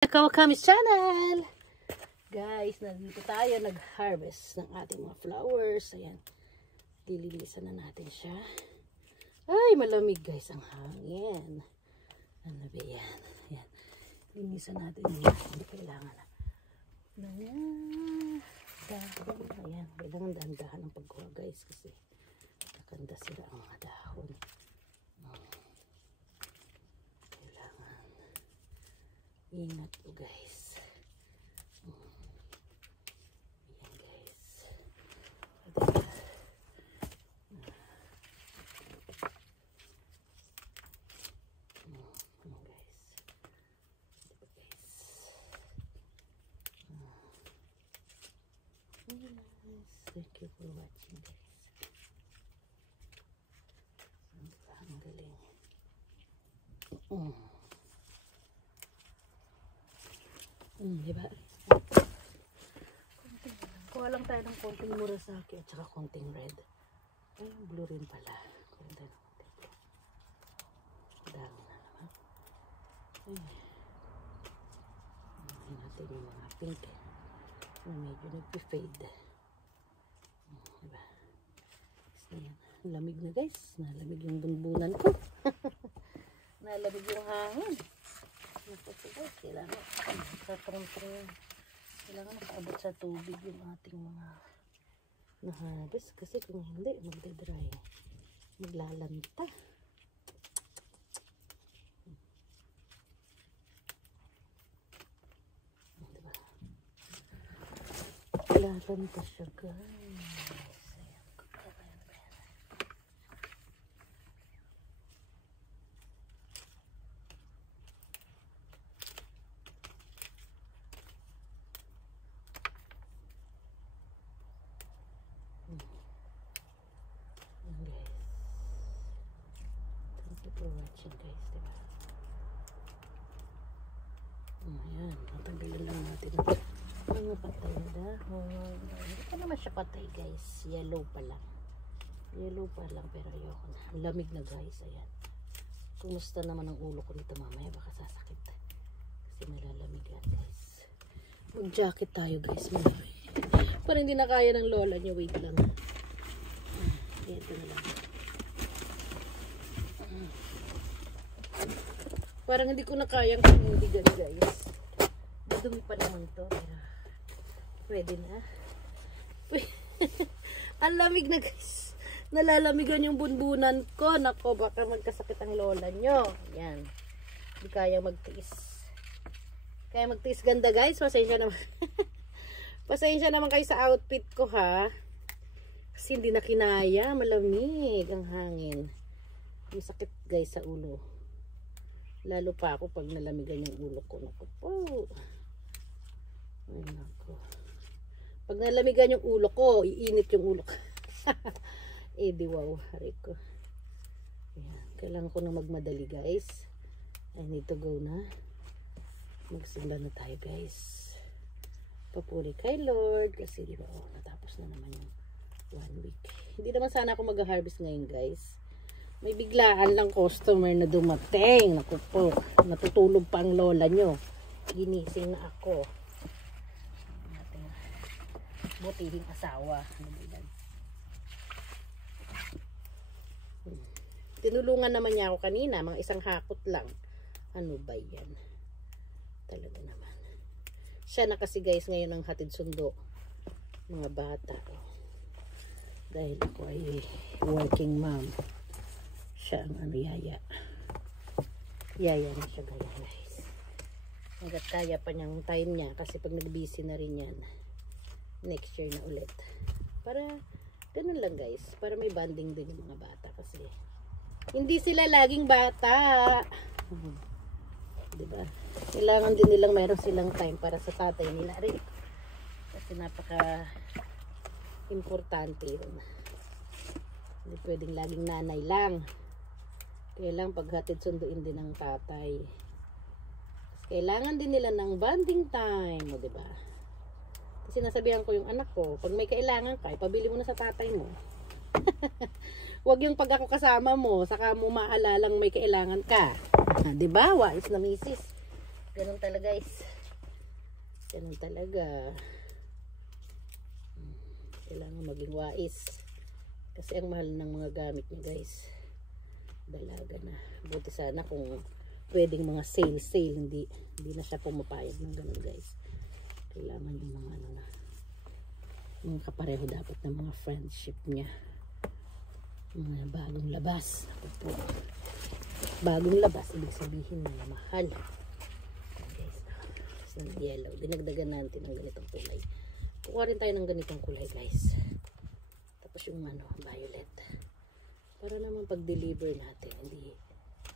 Kawakamis channel! Guys, nandito tayo nag-harvest ng ating mga flowers. Ayan, lilinisan na natin siya. Ay, malamig guys ang hangin. Ano ba yan? Ayan, linisan natin yan. Hindi kailangan na. Ayan, kailangan dahan-dahan ang pagkuha guys kasi nakanda sila ang mga dahon. Kailangan ingat po guys. Ayan guys. Thank you for watching guys. Ang galing. Diba? Kuha lang tayo ng konting murasaki at saka konting red. Ay, blue rin pala. Kuha tayo ng konting blue. Dami na naman. Ay natin yung mga pink na medyo nagpi-fade. Diba? Ayan. Lamig na guys. Nalamig yung bunbunan ko. Nalamig yung hangin. Kailangan kailangan makaabot sa tubig yung ating mga na-harvest kasi kung hindi magdadry, maglalanta. Diba? Maglalanta siya guys. For watching guys, diba? Ayan, natanggalin lang natin ang patay na dahon. Hindi pa naman siya patay guys, yellow pa lang pero ayoko na, ang lamig na guys. Ayan, kumusta naman ang ulo ko nito mamaya, baka sasakit kasi malalamigan guys. Mag jacket tayo guys, malamig parang hindi na kaya ng lola niya. Wait lang, ito na lang. Parang hindi ko na kayang panindigan guys. Madumi pa naman to. Pero pwede na. Ang lamig na guys. Nalalamigan yung bunbunan ko. Nako, baka magkasakit ang lola nyo. Yan. Hindi kayang magtiis. Kaya magtiis ganda guys. Pasensya naman. Pasensya naman kayo sa outfit ko ha. Kasi hindi na kinaya. Malamig ang hangin. May sakit guys sa ulo. Lalo pa ako pag nalamigan yung ulo ko. Naku po. Ay naku. Pag nalamigan yung ulo ko, iinit yung ulo ko. Eh di wow, hari ko. Ayan. Kailangan ko na magmadali guys. I need to go na. Magsimba na tayo guys. Papuri kay Lord. Kasi di ba, natapos na naman yung 1 week. Hindi naman sana ako mag-harvest ngayon guys. May biglaan lang customer na dumating. Naku po, natutulog pa ang lola nyo. Ginising na ako. Ang ating butihing asawa. Tinulungan naman niya ako kanina. Mga isang hakot lang. Ano ba yan? Talaga naman. Siya na kasi guys ngayon ang hatid sundo. Mga bata. Dahil ako ay working mom. Siya ang ano, yaya na siya guys. Hanggat kaya pa niyang time niya kasi pag nag-busy na rin yan next year na ulit. Para ganun lang guys, para may bonding din yung mga bata kasi hindi sila laging bata. Diba? Kailangan din nilang mayroon silang time para sa tatay nila rin kasi napaka importante yun. Hindi pwedeng laging nanay lang. Kailangan paghatid sunduin din ng tatay. Kailangan din nila ng bonding time, mo, 'di ba? Kasi sinasabihan ko yung anak ko, pag may kailangan ka, ipabili mo na sa tatay mo. Huwag yung pag ako kasama mo, saka mo maalalang may kailangan ka. 'Di ba? Wais na misis. Ganun talaga guys. Ganun talaga. Kailangan maging wais. Kasi ang mahal ng mga gamit niya guys. Dalaga na. Buti sana kung pwedeng mga sale. Hindi na siya pumapayag ng ganun guys. Kailangan yung mga ano na. Mga kapareho dapat ng mga friendship niya. Mga bagong labas. Po. Bagong labas. Ibig sabihin na mahal. Guys. Yung yellow. Dinagdagan natin ng ganitong kulay. Kukuha rin tayo ng ganitong kulay guys. Tapos yung ano, violet. Para naman pag-deliver natin,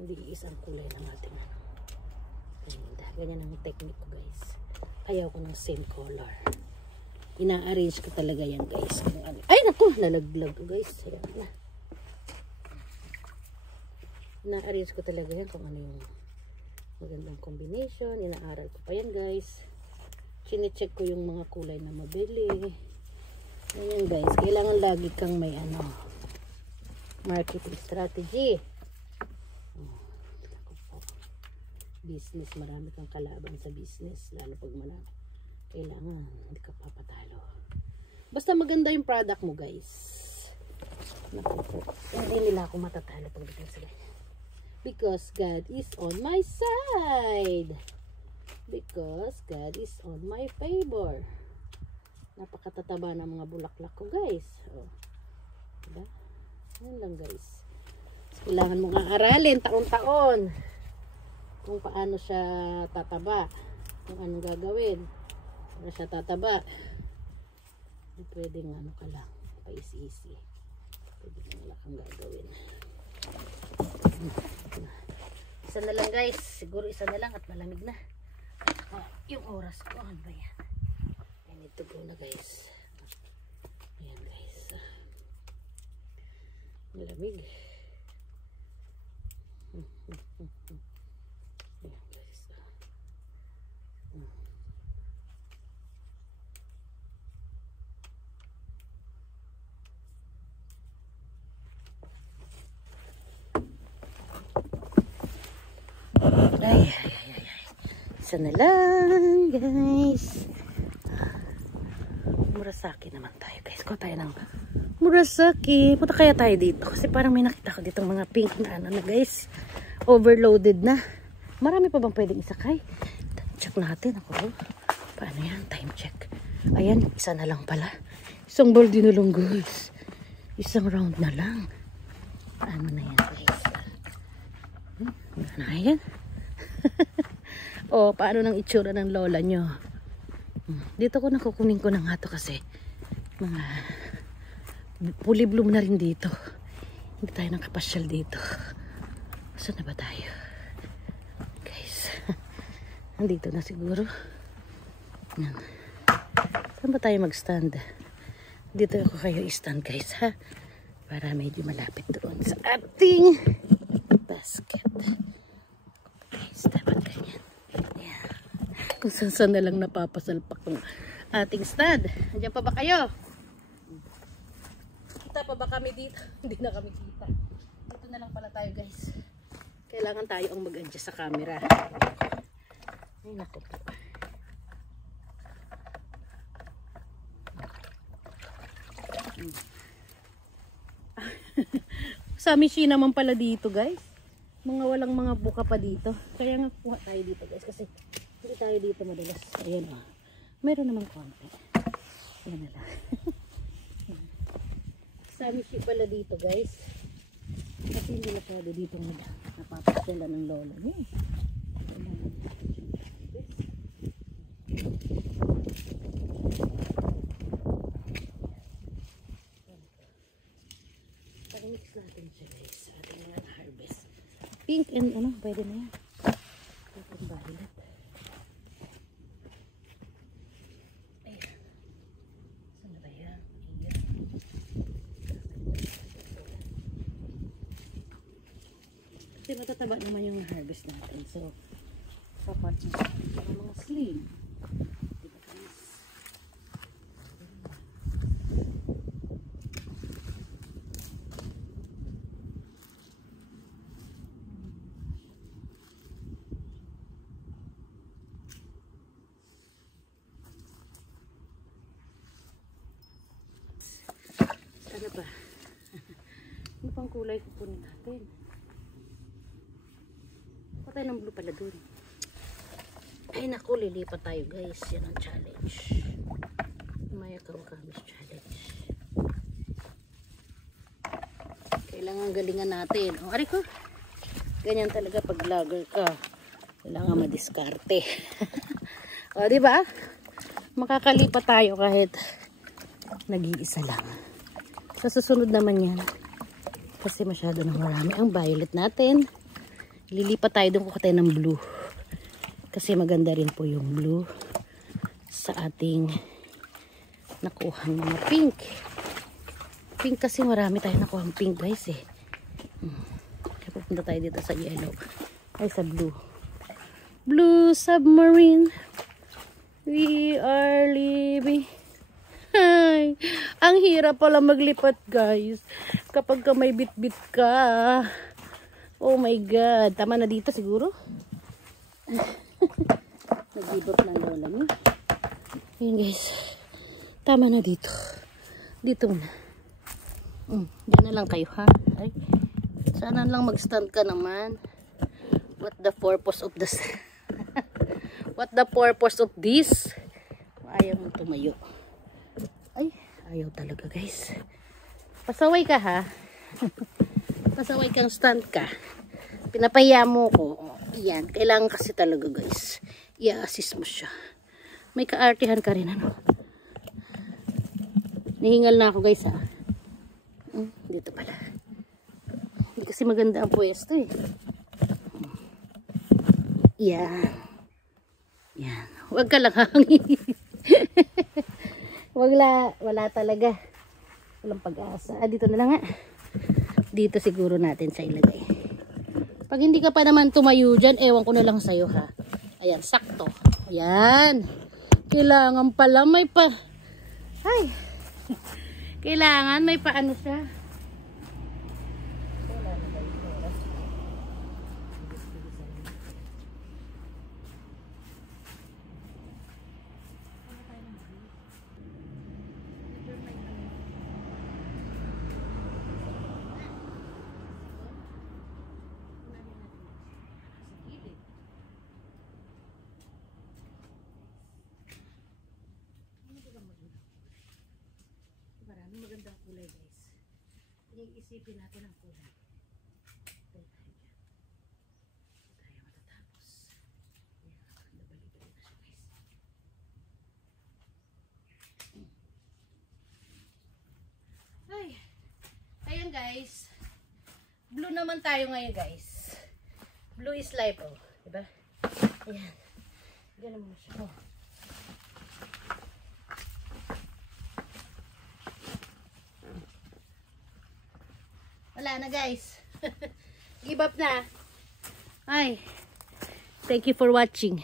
hindi isang kulay ng ating ano. Ganyan ang technique ko guys. Ayaw ko ng same color. Ina-arrange ko talaga yan guys. Kung ano. Ay naku, nalaglag ko guys. Ayan na. Ina-arrange ko talaga yan kung ano yung magandang combination. Ina-aral ko pa yan guys. Chine-check ko yung mga kulay na mabili. Ganyan guys. Kailangan lagi kang may ano, marketing strategy. Business, marami kang kalaban sa business. Lalo pag marami. Kailangan, hindi ka papatalo. Basta maganda yung product mo guys. Naku po. Hindi nila ako matatalo pagdating sa ganyan. Because God is on my side. Because God is on my favor. Napakatataba ng mga bulaklak ko guys. Oh. Diba? Yan lang guys. Kailangan mong aaralin taon-taon kung paano siya tataba, kung anong gagawin para siya tataba. Hindi pwedeng ano ka lang, paisi-isi. Pwedeng wala kang gagawin. Isa na lang guys, siguro isa na lang at malamig na. Yung oras ko, ano ba yan? I need to go na guys. Ayan guys. Malamig. Ayan guys. Ay. Isa na lang guys. Murasaki naman tayo guys. Kuha tayo ng Murasaki. Punta kaya tayo dito. Kasi parang may nakita ko dito mga pink na ano na guys. Overloaded na. Marami pa bang pwedeng isakay? Check natin ako. Paano yan? Time check. Ayan, isa na lang pala. Isang balde na lang guys. Isang round na lang. Paano na yan guys? Ano na yan? O, paano nang itsura ng lola nyo? Dito ko nakukunin ko na nga to kasi mga fully bloom na rin dito. Hindi tayo nakapasyal dito. Saan na ba tayo? Guys, nandito na siguro. Yan. Saan ba tayo mag-stand? Dito ako kayo i-stand guys ha. Para medyo malapit doon sa ating basket. Guys, dapat ganyan. Yan. Kung saan na lang napapasalpak ng ating stand. Andiyan pa ba kayo? Kita pa ba kami dito? Hindi na kami kita. Dito na lang pala tayo guys. Kailangan tayo ang mag-adjust sa camera. Ay naku po. Sa Michi naman pala dito guys. Mga walang mga buka pa dito. Kaya nga kuha tayo dito guys. Kasi hindi tayo dito madalas. Ayan o. Meron naman konti. Ayan na lang. Sa Michi pala dito guys. Kasi hindi na pwede dito napapasyalan ng lola niya. Pag-mix natin siya guys sa ating mga harvest. Pink and ano, pwede na yan. Pink and violet. Ayan. Saan na ba yan? Ayan. Kasi matataba naman yung harvest natin. So, papat na mga sling. Diba guys? kulay kukunin natin. Patay ng blue pala dun. Ay naku, lilipat tayo guys. Yan ang challenge. Maya Kawakamis challenge. Kailangan galingan natin. O, ari ko. Ganyan talaga pag vlogger ka. Kailangan madiskarte. O, diba? Makakalipat tayo kahit nag-iisa lang. Sa susunod naman yan. Kasi masyado na marami ang violet natin. Lilipat tayo doon kung tayo ng blue. Kasi maganda rin po yung blue sa ating nakuhang mga pink. Pink kasi marami tayo nakuhang pink guys eh. Kaya pupunta tayo dito sa yellow. Ay sa blue. Blue submarine. We are living. Ay, ang hirap pala maglipat guys. Kapag ka may bit-bit ka. Oh my god. Tama na dito siguro. Nagbibot ng lola mo. Ayun guys. Tama na dito. Dito muna. Diyan na lang kayo ha. Ay, sana lang mag-stand ka naman. What the purpose of this? What the purpose of this? Ayaw mo tumayo. Ay, ayaw talaga guys. Pasaway ka ha. Pasaway kang stand ka. Pinapahiya mo ko. Yan, kailangan kasi talaga guys. I-assist mo siya. May kaartihan ka rin ano. Nihingal na ako guys ha. Dito pala. Hindi kasi maganda ang pwesto eh. Yan. Yan. Huwag ka lang hangin. Wala talaga. Walang pag-asa. Dito na lang ha. Dito siguro natin sa ilagay. Pag hindi ka pa naman tumayo dyan, ewan ko na lang sa'yo ha. Ayan, sakto. Ayan. Kailangan pala may pa... Ay. Kailangan may paano siya. Maraming magandang kulay guys. Iisipin natin ang kulay. Tayo dyan. Tayo matatapos. Nabalik-balik na siya guys. Ay. Ayan guys. Blue naman tayo ngayon guys. Blue is life oh. Diba? Ayan. Ganun mo siya. Oh. Wala na guys. Give up na. Ay. Thank you for watching.